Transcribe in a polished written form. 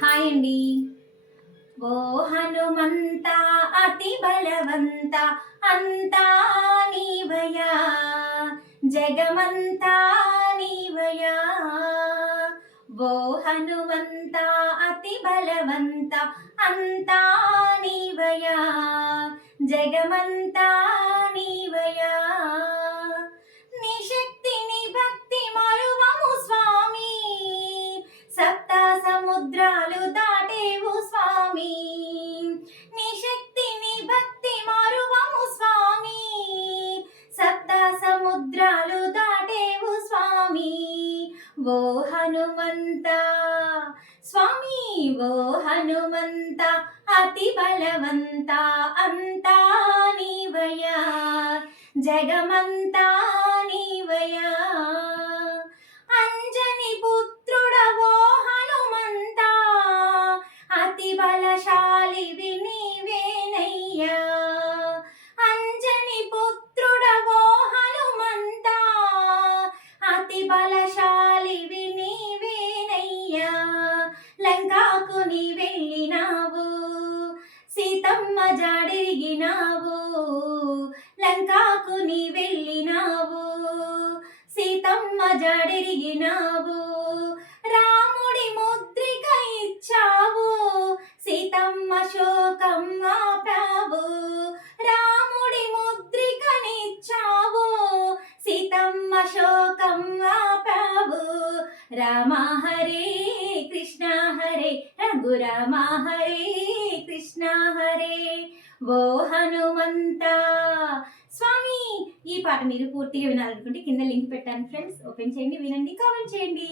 Hi అండి. ఓ హనుమంత అతి బలవంత అంతా నీవయా, జగమంతా నీవయా. ఓ హనుమంత అతి బలవంత అంతా నీవయా, జగమంతా నీవయా. నీ శక్తిని భక్తి మరువము స్వామి, సప్త సముద్రాలు దాటేవు స్వామి. నీ శక్తిని భక్తి మరువము స్వామి, సప్త సముద్రాలు దాటేవు స్వామి. ఓ హనుమంత స్వామి, ఓ హనుమంత అతి బలవంత అంతా నీవయా, జగమంతా నీవయా. అంజని పుత్రుడవో హనుమంత, అతి బలశాలివి నీవేనయ్యా. అంజని పుత్రుడవో హనుమంత, అతి బలశాలివి నీవేనయ్యా. లంకాకు నీ వెళ్ళినావు, సీతమ్మ జాడిగినావు. లంకాకు నీ వెళ్ళినావు, సీతమ్మ జాడిరిగినావు. రాముడి ముద్రిక ఇచ్చావు, సీతమ్మ శోకం ఆపావు. రాముడి ముద్రికనిచ్చావు, సీతమ్మ శోకం ఆపావు. రామ హరే కృష్ణ హరే రఘురామ హరే కృష్ణ హరే. ఓ హనుమంత స్వామి. ఈ పాట మీరు పూర్తిగా వినాలనుకుంటే కింద లింక్ పెట్టాను ఫ్రెండ్స్, ఓపెన్ చేయండి, వినండి, కామెంట్ చేయండి.